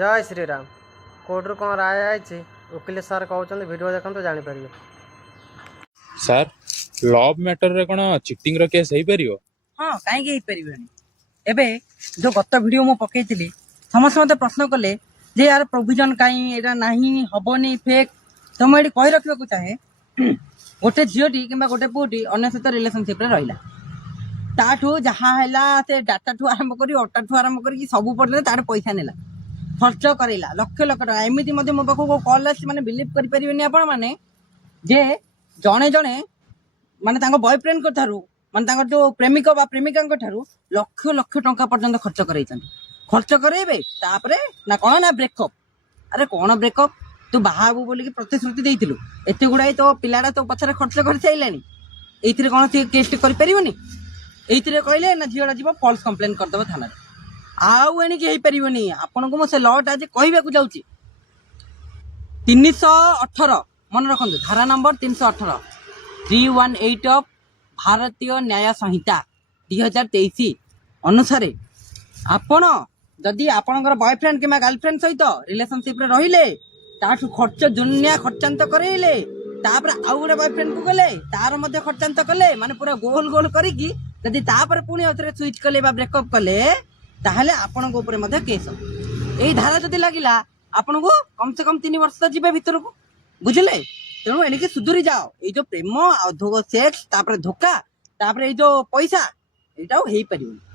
जय श्री राम। कोर्टर कौन राय आई वकिल सार कहते वीडियो देखते तो जापर। सर लव मैटर रे कोन चिटिंग रो केस हेई परियो? हाँ कहीं परिबेनी। एबे जो गत वीडियो मु पकेइतिली समस्त मते प्रश्न कले जे यार प्रोविजन कहीं एटा नहीं हबनी फेक। तो मैं ये कही रखा चाहे गोटे झीटी कि गोटे पुटी अन्य सहित रिलेशनशिप रहा ताठू जहाँ है से डाटा ठू आरंभ कर अटा ठू आरंभ कर सब पड़े तार पैसा नेला खर्च करेला लक्ष लक्ष टाँग एमती मो पाक कल आसी मैंने बिलीव करें आपण मैंने जे जड़े जड़े माने बॉयफ्रेंड को ठारू माने जो प्रेमिक बा प्रेमिका लक्ष लक्ष टंका पर्यंत खर्च करेबे तापरे ना कौन ना ब्रेकअप। अरे कौन ब्रेकअप तू बाहाबू बोल प्रतिश्रुति देइथिलु एते गुड़ाई तो पिलाटा तो पछरे खर्च कर साइलानी एइथिरे कौन केस कर परिबनी एइथिरे कहले ना झीटा जीव फॉल्स कंप्लेन करदब थाना आउ एणिकी हेई परिबनी। आपन को मो से लॉट आज कहबा को जाउची 318 मन रखंतु धारा नंबर 318 318 ऑफ भारतीय न्याय संहिता 2023 अनुसार आपण जदि आपणकर बॉयफ्रेंड किंवा गर्लफ्रेंड सहित रिलेशनशिप रे रहिले ताठू खर्च दुनिया खर्चांत करेले तापर आउ गोटे बॉयफ्रेंड को गले तार मध्य खर्चांत कले माने पूरा गोल गोल करिकी जदि तापर पुणी अथरे स्विच कले बा ब्रेकअप कले ताहले आपन को ऊपर मध्य केस एई धारा जदि लागिला आपन को कम से कम 3 वर्ष जीवे भीतर को बुझले। तेणु एणिके सुधुरी जाओ ये जो प्रेम सेक्स तापर धोखा तापर ये जो पैसा एटाও हेई परिबनी।